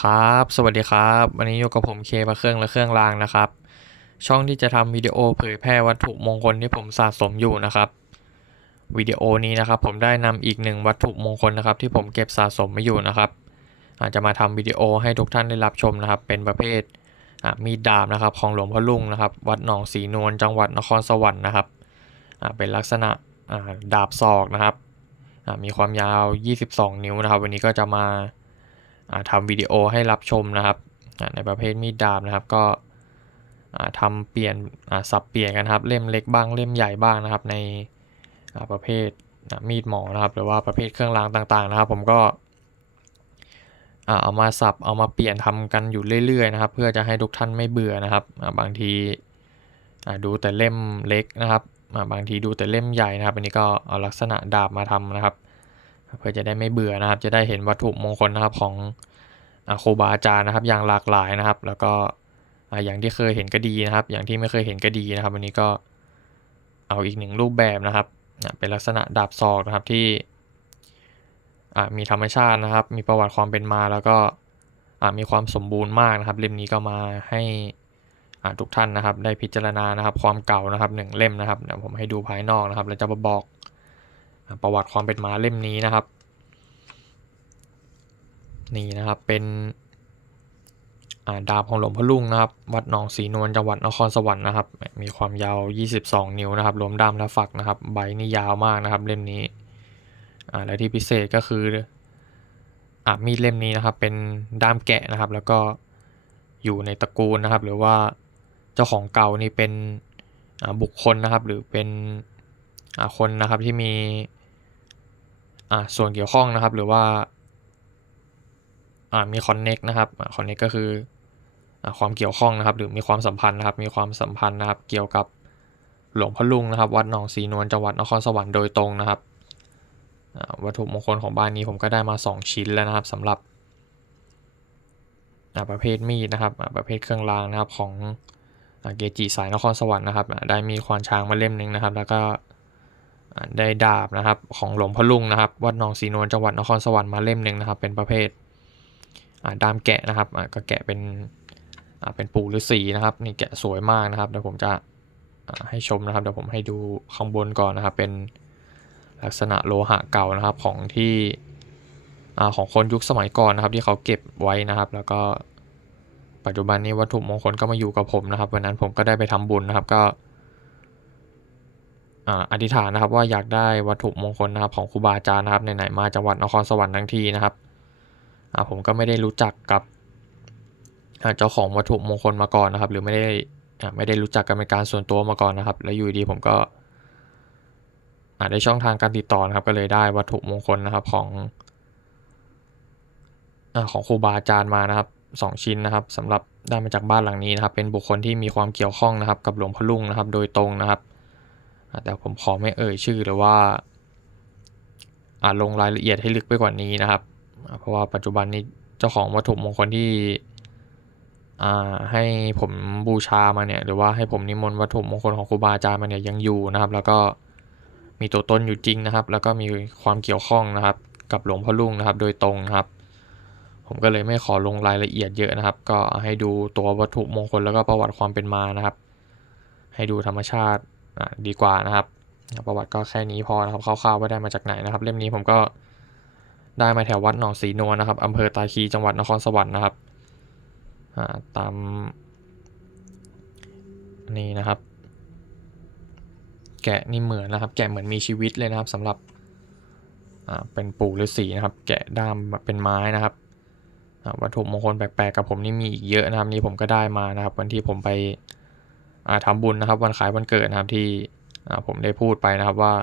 ครับ สวัสดีครับ วันนี้อยู่กับผมเคพระเครื่องและเครื่องรางนะครับ ช่องที่จะทำวิดีโอเผยแพร่วัตถุมงคลที่ผมสะสมอยู่นะครับวิดีโอนี้นะครับ ผมได้นำอีกหนึ่งวัตถุมงคลนะครับ ที่ผมเก็บสะสมมาอยู่นะครับอาจจะมาทำวิดีโอให้ทุกท่านได้รับชมนะครับ เป็นประเภทมีดดาบนะครับ ของหลวงพ่อลุงนะครับ วัดหนองสีนวลจังหวัดนครสวรรค์นะครับเป็นลักษณะดาบศอกนะครับมีความยาว 22 นิ้วนะครับ วันนี้ก็จะมา ทำวิดีโอให้รับชมนะครับในประเภทมีดดาบนะครับก็อ่าทำเปลี่ยนสับเปลี่ยนกันครับเล่มเล็กบ้างเล่มใหญ่บ้างนะครับ ในประเภทมีดหมอนะครับ หรือว่าประเภทเครื่องรางต่างๆนะครับ ผมก็เอามาสับเอามาเปลี่ยนทำกันอยู่เรื่อยๆนะครับ เพื่อจะให้ทุกท่านไม่เบื่อนะครับบางทีดูแต่เล่มเล็กนะครับบางทีดูแต่เล่มใหญ่นะครับ อันนี้ก็เอาลักษณะดาบมาทำนะครับ เพื่อจะได้ไม่เบื่อนะครับ จะได้เห็นวัตถุมงคลนะครับของอ่าครูบาอาจารย์นะครับ อย่างหลากหลายนะครับ แล้วก็อย่างที่เคยเห็นก็ดีนะครับ อย่างที่ไม่เคยเห็นก็ดีนะครับ วันนี้ก็เอาอีกหนึ่งรูปแบบนะครับเป็นลักษณะดาบศอกนะครับที่มีธรรมชาตินะครับ มีประวัติความเป็นมาแล้วก็มีความสมบูรณ์มากนะครับ เล่มนี้ก็มาให้ทุกท่านนะครับ ได้พิจารณานะครับ ความเก่านะครับหนึ่งเล่มนะครับเดี๋ยวผมให้ดูภายนอกนะครับ แล้วจะมาบอก ประวัติความเป็นมาเล่มนี้นะครับ นี่นะครับเป็นาดาบของหลวงพ่อลุงนะครับ วัดหนองสีนวลจังหวัดนครสวรรค์นะครับ มีความยาว 22 นิ้วนะครับรวมด้ามและฝักนะครับ ใบนี่ยาวมากนะครับ เล่มนี้และที่พิเศษก็คืออมีดเล่มนี้นะครับ เป็นด้ามแกะนะครับ แล้วก็อยู่ในตระกูลนะครับ หรือว่าเจ้าของเก่านี่เป็นบุคคลนะครับ หรือเป็นคนนะครับที่มี ส่วนเกี่ยวข้องนะครับ หรือว่าอ่ามีคอนเน็กนะครับคอนเน็กก็คืออ่าความเกี่ยวข้องนะครับ หรือมีความสัมพันธ์นะครับ มีความสัมพันธ์นะครับ เกี่ยวกับหลวงพ่อลุงนะครับ วัดหนองสีนวลจังหวัดนครสวรรค์โดยตรงนะครับอ่าวัตถุมงคลของบ้านนี้ผมก็ได้มา 2 ชิ้นแล้วนะครับสำหรับอ่าประเภทมีดนะครับอ่าประเภทเครื่องรางนะครับของอ่าเกจิสายนครสวรรค์นะครับอ่าได้มีควานช้างมาเล่มหนึ่งนะครับ แล้วก็ ได้ดาบนะครับของหลวงพ่อลุงนะครับวัดหนองสีนวลจังหวัดนครสวรรค์มาเล่มหนึ่งนะครับ เป็นประเภทดามแกะนะครับก็แกะเป็นเป็นปู่ฤาษีนะครับนี่แกะสวยมากนะครับเดี๋ยวผมจะให้ชมนะครับเดี๋ยวผมให้ดูข้างบนก่อนนะครับ เป็นลักษณะโลหะเก่านะครับของที่ของคนยุคสมัยก่อนนะครับ ที่เขาเก็บไว้นะครับ แล้วก็ปัจจุบันนี้วัตถุมงคลก็มาอยู่กับผมนะครับ วันนั้นผมก็ได้ไปทำบุญนะครับ ก็ อ่าอธิษฐานนะครับว่าอยากได้วัตถุมงคลนะครับของครูบาอาจารย์นะครับไหนๆมาจังหวัดนครสวรรค์ทั้งทีนะครับอ่าผมก็ไม่ได้รู้จักกับเจ้าของวัตถุมงคลมาก่อนนะครับ หรือไม่ได้อ่าไม่ได้รู้จักกันเป็นการส่วนตัวมาก่อนนะครับ แล้วอยู่ดีผมก็อ่าได้ช่องทางการติดต่อนะครับ ก็เลยได้วัตถุมงคลนะครับของอ่าของครูบาอาจารย์มานะครับสองชิ้นนะครับสำหรับได้มาจากบ้านหลังนี้นะครับ เป็นบุคคลที่มีความเกี่ยวข้องนะครับ กับหลวงพ่อลุงนะครับ โดยตรงนะครับ แต่ผมขอไม่เอ่ยชื่อหรือว่าอ่าลงรายละเอียดให้ลึกไปกว่านี้นะครับ เพราะว่าปัจจุบันนี้เจ้าของวัตถุมงคลที่ให้ผมบูชามาเนี่ยหรือว่าให้ผมนิมนต์วัตถุมงคลของครูบาอาจารย์มาเนี่ยยังอยู่นะครับ แล้วก็มีตัวตนอยู่จริงนะครับ แล้วก็มีความเกี่ยวข้องนะครับ กับหลวงพ่อลุงนะครับ โดยตรงนะครับ ผมก็เลยไม่ขอลงรายละเอียดเยอะนะครับ ก็ให้ดูตัววัตถุมงคลแล้วก็ประวัติความเป็นมานะครับ ให้ดูธรรมชาติ ดีกว่านะครับประวัติก็แค่นี้พอนะครับคร่าวๆว่าได้มาจากไหนนะครับ เล่มนี้ผมก็ได้มาแถววัดหนองสีนวลนะครับอำเภอตาคีจังหวัดนครสวรรค์นะครับตามนี่นะครับ แกะนี่เหมือนนะครับ แกะเหมือนมีชีวิตเลยนะครับสำหรับเป็นปู่ฤาษีนะครับ แกะด้ามเป็นไม้นะครับวัตถุมงคลแปลกๆกับผมนี่มีอีกเยอะนะครับนี่ผมก็ได้มานะครับ วันที่ผมไป อ่าทำบุญนะครับ วันขายวันเกิดนะครับที่อาผมได้พูดไปนะครับว่า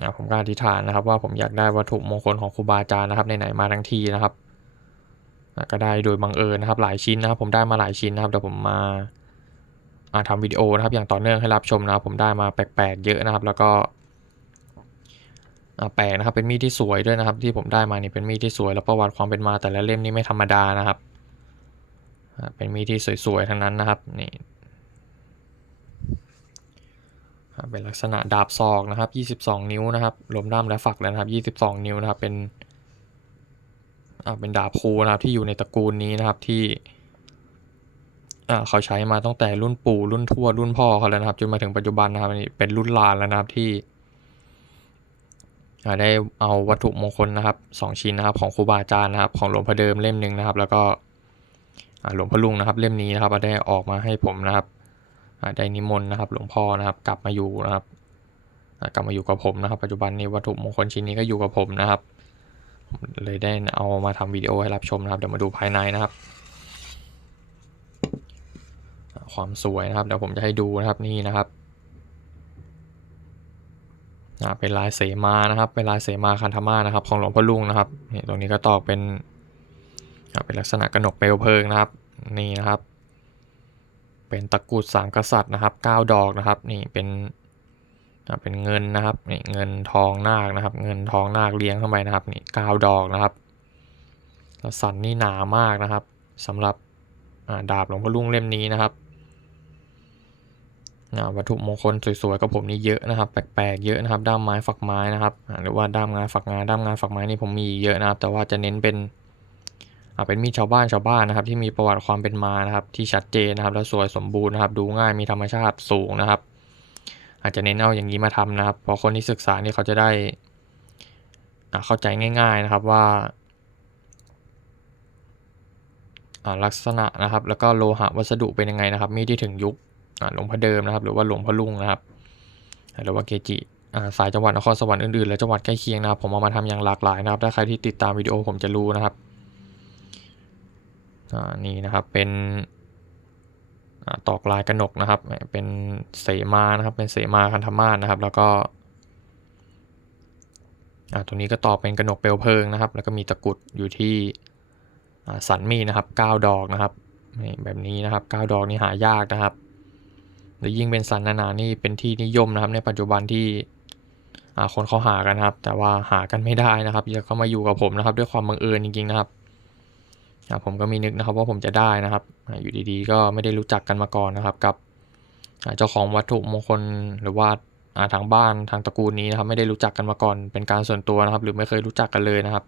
อาผมก็อธิษฐานนะครับ ว่าผมอยากได้วัตถุมงคลของครูบาอาจารย์นะครับไหนๆมาทั้งทีนะครับก็ได้โดยบังเอิญนะครับ หลายชิ้นนะครับ ผมได้มาหลายชิ้นนะครับเดี๋ยวผมมาอ่าทำวิดีโอนะครับ อย่างต่อเนื่องให้รับชมนะครับ ผมได้มาแปลกๆเยอะนะครับ แล้วก็อาแปลกนะครับเป็นมีดที่สวยด้วยนะครับ ที่ผมได้มานี่เป็นมีดที่สวย แล้วประวัติความเป็นมาแต่ละเล่มนี่ไม่ธรรมดานะครับ เป็นมีดที่สวยๆทั้งนั้นนะครับนี่เป็นลักษณะดาบศอกนะครับ 22 นิ้วนะครับรวมด้ามและฝักแล้วนะครับ 22 นิ้วนะครับเป็นเป็นดาบคูนะครับที่อยู่ในตระกูลนี้นะครับที่เขาใช้มาตั้งแต่รุ่นปู่รุ่นทวดรุ่นพ่อเขาแล้วนะครับจนมาถึงปัจจุบันนะครับนนี้เป็นรุ่นหลานแล้วนะครับที่ได้เอาวัตถุมงคลนะครับสองชิ้นนะครับของครูบาอาจารย์นะครับ ของหลวงพ่อเดิมเล่มหนึ่งนะครับ แล้วก็ หลวงพ่อลุงนะครับ เล่มนี้นะครับได้ออกมาให้ผมนะครับได้นิมนต์นะครับ หลวงพ่อนะครับ กลับมาอยู่นะครับกลับมาอยู่กับผมนะครับ ปัจจุบันนี้วัตถุมงคลชิ้นนี้ก็อยู่กับผมนะครับ เลยได้เอามาทำวิดีโอให้รับชมนะครับเดี๋ยวมาดูภายในนะครับ ความสวยนะครับเดี๋ยวผมจะให้ดูนะครับนี่นะครับเป็นลายเสมานะครับเป็นลายเสมาคันธมานะครับ ของหลวงพ่อลุงนะครับนี่ตรงนี้ก็ตอกเป็น เป็นลักษณะกระหนกเปลวเพลิงนะครับนี่นะครับ เป็นตะกรุดสามกษัตริย์นะครับเก้าดอกนะครับนี่เป็นเป็นเงินนะครับนี่เงินทองนาคนะครับ เงินทองนาคเลี้ยงเข้าไปนะครับนี่เก้าดอกนะครับแล้วสันนี่หนามากนะครับสำหรับดาบหลวงพ่อลุงเล่มนี้นะครับวัตถุมงคลสวยๆกับผมนี่เยอะนะครับแปลกๆเยอะนะครับ ด้ามไม้ฝักไม้นะครับ หรือว่าด้ามงานฝักงานด้ามงานฝักไม้นี่ผมมีเยอะนะครับ แต่ว่าจะเน้นเป็น เป็นมีดชาวบ้านชาวบ้านนะครับ ที่มีประวัติความเป็นมานะครับ ที่ชัดเจนนะครับ แล้วสวยสมบูรณ์นะครับ ดูง่ายมีธรรมชาติสูงนะครับ อาจจะเน้นเอาอย่างนี้มาทำนะครับเพราะคนที่ศึกษานี่เขาจะได้เข้าใจง่าย ๆนะครับว่าลักษณะนะครับ แล้วก็โลหะวัสดุเป็นยังไงนะครับ มีดที่ถึงยุคหลวงพ่อเดิมนะครับ หรือว่าหลวงพ่อลุงนะครับหรือว่าเกจิสายจังหวัดนครสวรรค์อื่นๆและจังหวัดใกล้เคียงนะครับ ผมเอามาทำอย่างหลากหลายนะครับ ถ้าใครที่ติดตามวิดีโอผมจะรู้นะครับ นี่นะครับเป็นอตอกลายกระหนกนะครับ เป็นเสมานะครับ เป็นเสมาคันธมาศนะครับ แล้วก็ตรงนี้ก็ตอกเป็นกระหนกเปลวเพลิงนะครับ แล้วก็มีตะกุดอยู่ที่สันมีนะครับ 9 ดอกนะครับแบบนี้นะครับ 9 ดอกนี่หายากนะครับหรือยิ่งเป็นสันนานานี่เป็นที่นิยมนะครับ ในปัจจุบันที่คนเขาหากันนะครับ แต่ว่าหากันไม่ได้นะครับอยากเข้ามาอยู่กับผมนะครับ ด้วยความบังเอิญจริงๆนะครับ ผมก็มีนึกนะครับว่าผมจะได้นะครับ อยู่ดีๆ ก็ไม่ได้รู้จักกันมาก่อนนะครับ กับเจ้าของวัตถุมงคลหรือว่าทางบ้านทางตระกูลนี้นะครับ ไม่ได้รู้จักกันมาก่อน เป็นการส่วนตัวนะครับ หรือไม่เคยรู้จักกันเลยนะครับ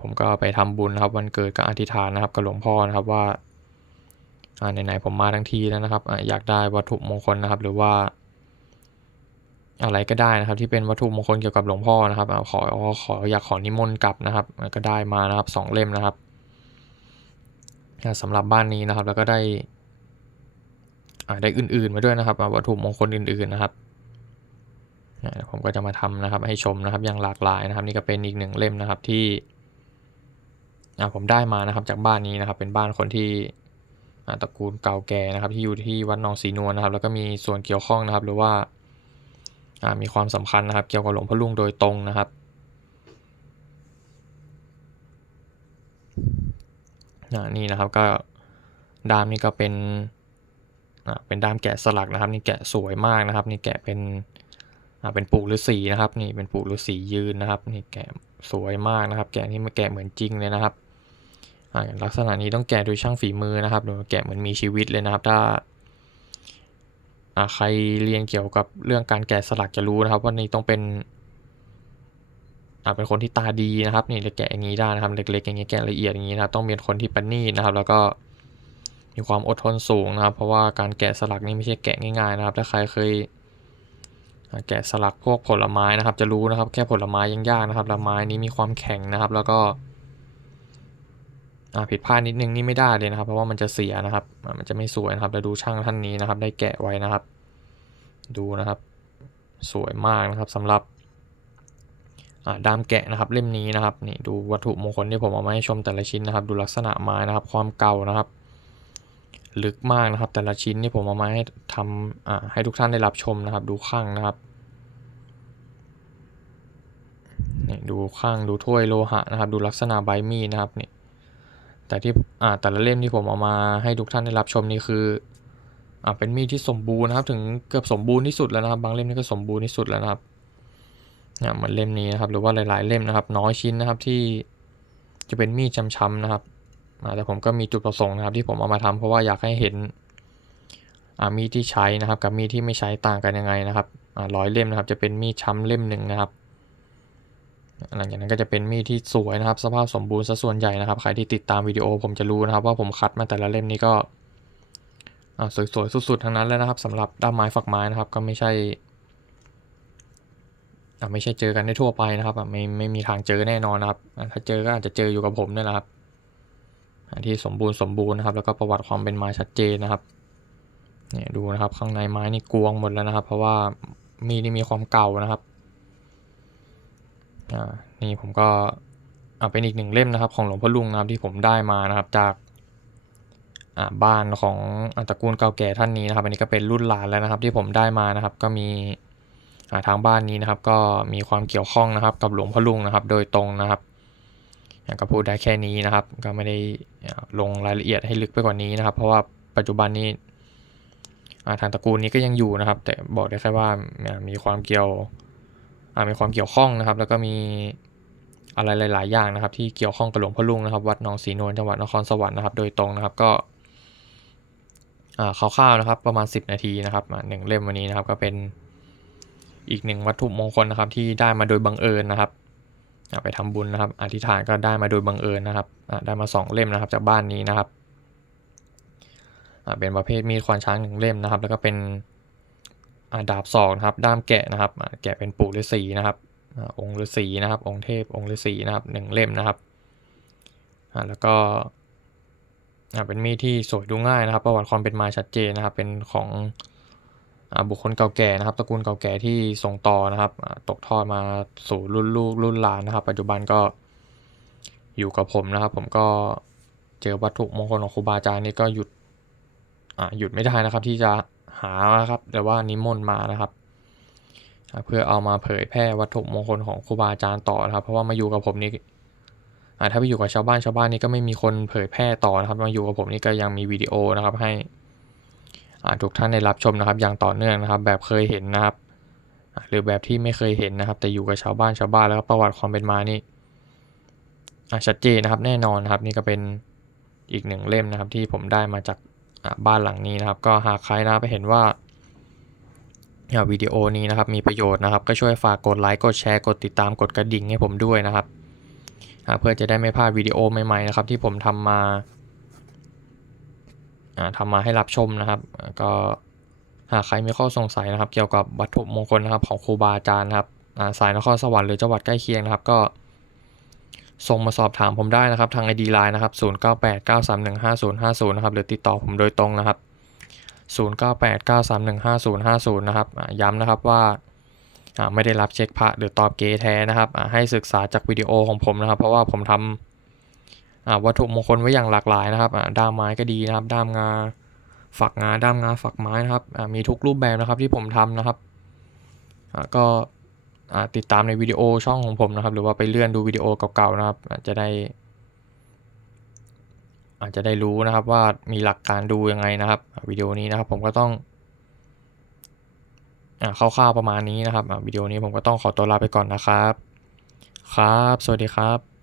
ผมก็ไปทำบุญนะครับ วันเกิดก็อธิษฐานนะครับกับหลวงพ่อนะครับว่าไหนๆผมมาทั้งทีแล้วนะครับอยากได้วัตถุมงคลนะครับ หรือว่า อะไรก็ได้นะครับ ที่เป็นวัตถุมงคลเกี่ยวกับหลวงพ่อนะครับอ่าขอขออยากขอนิมนต์กลับนะครับ ก็ได้มานะครับสองเล่มนะครับอ่าสำหรับบ้านนี้นะครับ แล้วก็ได้อ่าได้อื่นๆมาด้วยนะครับวัตถุมงคลอื่นๆนะครับผมก็จะมาทำนะครับให้ชมนะครับอย่างหลากหลายนะครับ นี่ก็เป็นอีกหนึ่งเล่มนะครับที่อ่าผมได้มานะครับจากบ้านนี้นะครับ เป็นบ้านคนที่อ่าตระกูลเก่าแก่นะครับ ที่อยู่ที่วัดนองสีนวลนะครับ แล้วก็มีส่วนเกี่ยวข้องนะครับ หรือว่า มีความสำคัญนะครับ เกี่ยวกับหลวงพ่อลุงโดยตรงนะครับ นี่นะครับก็ด้ามนี่ก็เป็นเป็นด้ามแกะสลักนะครับ นี่แกะสวยมากนะครับ นี่แกะเป็นเป็นปู่ฤาษีนะครับ นี่เป็นปู่ฤาษียืนนะครับ นี่แกะสวยมากนะครับ แกะนี่มาแกะเหมือนจริงเลยนะครับลักษณะนี้ต้องแกะโดยช่างฝีมือนะครับหรือแกะเหมือนมีชีวิตเลยนะครับ ถ้า ใครเรียนเกี่ยวกับเรื่องการแกะสลักจะรู้นะครับว่านี่ต้องเป็นเป็นคนที่ตาดีนะครับนี่จะแกะอย่างนี้ได้นะครับเล็กๆอย่างนี้แกะละเอียดอย่างนี้นะครับต้องเป็นคนที่ประณีตนะครับ แล้วก็มีความอดทนสูงนะครับ เพราะว่าการแกะสลักนี่ไม่ใช่แกะง่ายๆนะครับถ้าใครเคยแกะสลักพวกผลไม้นะครับ จะรู้นะครับ แค่ผลไม้ยังยากนะครับผลไม้นี้มีความแข็งนะครับ แล้วก็ ผิดพลาดนิดนึงนี่ไม่ได้เลยนะครับ เพราะว่ามันจะเสียนะครับ มันจะไม่สวยนะครับแล้วดูช่างท่านนี้นะครับ ได้แกะไว้นะครับ ดูนะครับ สวยมากนะครับสำหรับดามแกะนะครับเล่มนี้นะครับนี่ดูวัตถุมงคลที่ผมเอามาให้ชมแต่ละชิ้นนะครับ ดูลักษณะไม้นะครับ ความเก่านะครับ ลึกมากนะครับ แต่ละชิ้นที่ผมเอามาให้ทำอ่าให้ทุกท่านได้รับชมนะครับ ดูข้างนะครับนี่ดูข้างดูถ้วยโลหะนะครับ ดูลักษณะใบมีดนะครับนี่ แต่ที่อ่าแต่ละเล่มที่ผมเอามาให้ทุกท่านได้รับชมนี่คืออ่าเป็นมีดที่สมบูรณ์นะครับ ถึงเกือบสมบูรณ์ที่สุดแล้วนะครับ บางเล่มนี่ก็สมบูรณ์ที่สุดแล้วนะครับเนี่ยเหมือนเล่มนี้นะครับ หรือว่าหลาย ๆ เล่มนะครับ น้อยชิ้นนะครับที่จะเป็นมีดช้ำๆนะครับแต่ผมก็มีจุดประสงค์นะครับ ที่ผมเอามาทำเพราะว่าอยากให้เห็นอ่ามีดที่ใช้นะครับ กับมีดที่ไม่ใช้ต่างกันยังไงนะครับอ่าร้อยเล่มนะครับ จะเป็นมีดช้ำเล่มหนึ่งนะครับ หลังจากนั้นก็จะเป็นมีดที่สวยนะครับ สภาพสมบูรณ์ซะส่วนใหญ่นะครับ ใครที่ติดตามวิดีโอผมจะรู้นะครับ ว่าผมคัดมาแต่ละเล่มนี้ก็อ่าสวยๆสุดๆทั้งนั้นเลยนะครับสำหรับด้ามไม้ฝักไม้นะครับ ก็ไม่ใช่อ่าไม่ใช่เจอกันได้ทั่วไปนะครับอะไม่ไม่มีทางเจอแน่นอนนะครับอ่าถ้าเจอก็อาจจะเจออยู่กับผมเนี่ยแหละครับอ่าที่สมบูรณ์สมบูรณ์นะครับ แล้วก็ประวัติความเป็นมาชัดเจนนะครับเนี่ยดูนะครับข้างในไม้นี่กวงหมดแล้วนะครับ เพราะว่ามีดนี่มีความเก่านะครับ อ่านี่ผมก็อ่าเป็นอีกหนึ่งเล่มนะครับ ของหลวงพ่อลุงนะครับที่ผมได้มานะครับจากาบ้านของอตระกูลเก่าแก่ท่านนี้นะครับ อันนี้ก็เป็นรุ่นหลานแล้วนะครับ ที่ผมได้มานะครับ ก็มีาทางบ้านนี้นะครับ ก็มีความเกี่ยวข้องนะครับ กับหลวงพ่อลุงนะครับ โดยตรงนะครับอ่าก็พูดได้แค่นี้นะครับ ก็ไม่ได้ลงรายละเอียดให้ลึกไปกว่านี้นะครับ เพราะว่าปัจจุบันนี้ทางตระกูลนี้ก็ยังอยู่นะครับ แต่บอกได้แค่ว่ามีความเกี่ยว มีความเกี่ยวข้องนะครับ แล้วก็มีอะไรหลาย ๆ อย่างนะครับ ที่เกี่ยวข้องกับหลวงพ่อลุงนะครับ วัดหนองศรีนวลจังหวัดนครสวรรค์นะครับ โดยตรงนะครับก็อ่าคร่าวๆนะครับประมาณ 10 นาทีนะครับหนึ่งเล่มวันนี้นะครับ ก็เป็นอีกหนึ่งวัตถุมงคลนะครับ ที่ได้มาโดยบังเอิญนะครับไปทำบุญนะครับ อธิษฐานก็ได้มาโดยบังเอิญนะครับได้มาสองเล่มนะครับ จากบ้านนี้นะครับเป็นประเภทมีดควานช้างหนึ่งเล่มนะครับ แล้วก็เป็น ดาบศอกนะครับด้ามแกะนะครับแกะเป็นปู่ฤาษีนะครับองค์ฤาษีนะครับ องค์เทพองค์ฤาษีนะครับหนึ่งเล่มนะครับแล้วก็เป็นมีดที่สวยดูง่ายนะครับ ประวัติความเป็นมาชัดเจนนะครับ เป็นของบุคคลเก่าแก่นะครับตระกูลเก่าแก่ที่ส่งต่อนะครับตกทอดมาสู่รุ่นลูกรุ่นหลานนะครับ ปัจจุบันก็อยู่กับผมนะครับ ผมก็เจอวัตถุมงคลของครูบาอาจารย์นี่ก็หยุดหยุดไม่ได้นะครับที่จะ หาครับ แต่ว่านิมนต์มานะครับ เพื่อเอามาเผยแพร่วัตถุมงคลของครูบาอาจารย์ต่อนะครับ เพราะว่ามาอยู่กับผมนี่ถ้าไปอยู่กับชาวบ้านชาวบ้านนี่ก็ไม่มีคนเผยแพร่ต่อนะครับ มาอยู่กับผมนี่ก็ยังมีวิดีโอนะครับ ให้ทุกท่านได้รับชมนะครับ อย่างต่อเนื่องนะครับ แบบเคยเห็นนะครับ หรือแบบที่ไม่เคยเห็นนะครับ แต่อยู่กับชาวบ้านชาวบ้านแล้วก็ประวัติความเป็นมานี่ชัดเจนนะครับแน่นอนนะครับ นี่ก็เป็นอีกหนึ่งเล่มนะครับ ที่ผมได้มาจาก บ้านหลังนี้นะครับก็หากใครนะครับเห็นว่าวิดีโอนี้นะครับมีประโยชน์นะครับ ก็ช่วยฝากกดไลค์กดแชร์กดติดตามกดกระดิ่งให้ผมด้วยนะครับเพื่อจะได้ไม่พลาดวิดีโอใหม่ๆนะครับ ที่ผมทำมาทำมาให้รับชมนะครับ ก็หากใครมีข้อสงสัยนะครับ เกี่ยวกับวัตถุมงคลนะครับของครูบาอาจารย์นะครับสายนครสวรรค์หรือจังหวัดใกล้เคียงนะครับ ก็ ส่งมาสอบถามผมได้นะครับ ทาง ID Line นะครับ 0989315050 นะครับ หรือติดต่อผมโดยตรงนะครับ 0989315050 นะครับ ย้ำนะครับว่าไม่ได้รับเช็คพระหรือตอบเกแท้นะครับ ให้ศึกษาจากวิดีโอของผมนะครับ เพราะว่าผมทำวัตถุมงคลไว้อย่างหลากหลายนะครับ ด้ามไม้ก็ดีนะครับ ด้ามงาฝักงา ด้ามงาฝักไม้นะครับ มีทุกรูปแบบนะครับที่ผมทำนะครับก็ ติดตามในวิดีโอช่องของผมนะครับ หรือว่าไปเลื่อนดูวิดีโอเก่าๆนะครับอาจจะได้ อาจจะได้รู้นะครับว่ามีหลักการดูยังไงนะครับวิดีโอนี้นะครับ ผมก็ต้องอคร่าวๆประมาณนี้นะครับวิดีโอนี้ผมก็ต้องขอตัวลาไปก่อนนะครับ ครับ สวัสดีครับ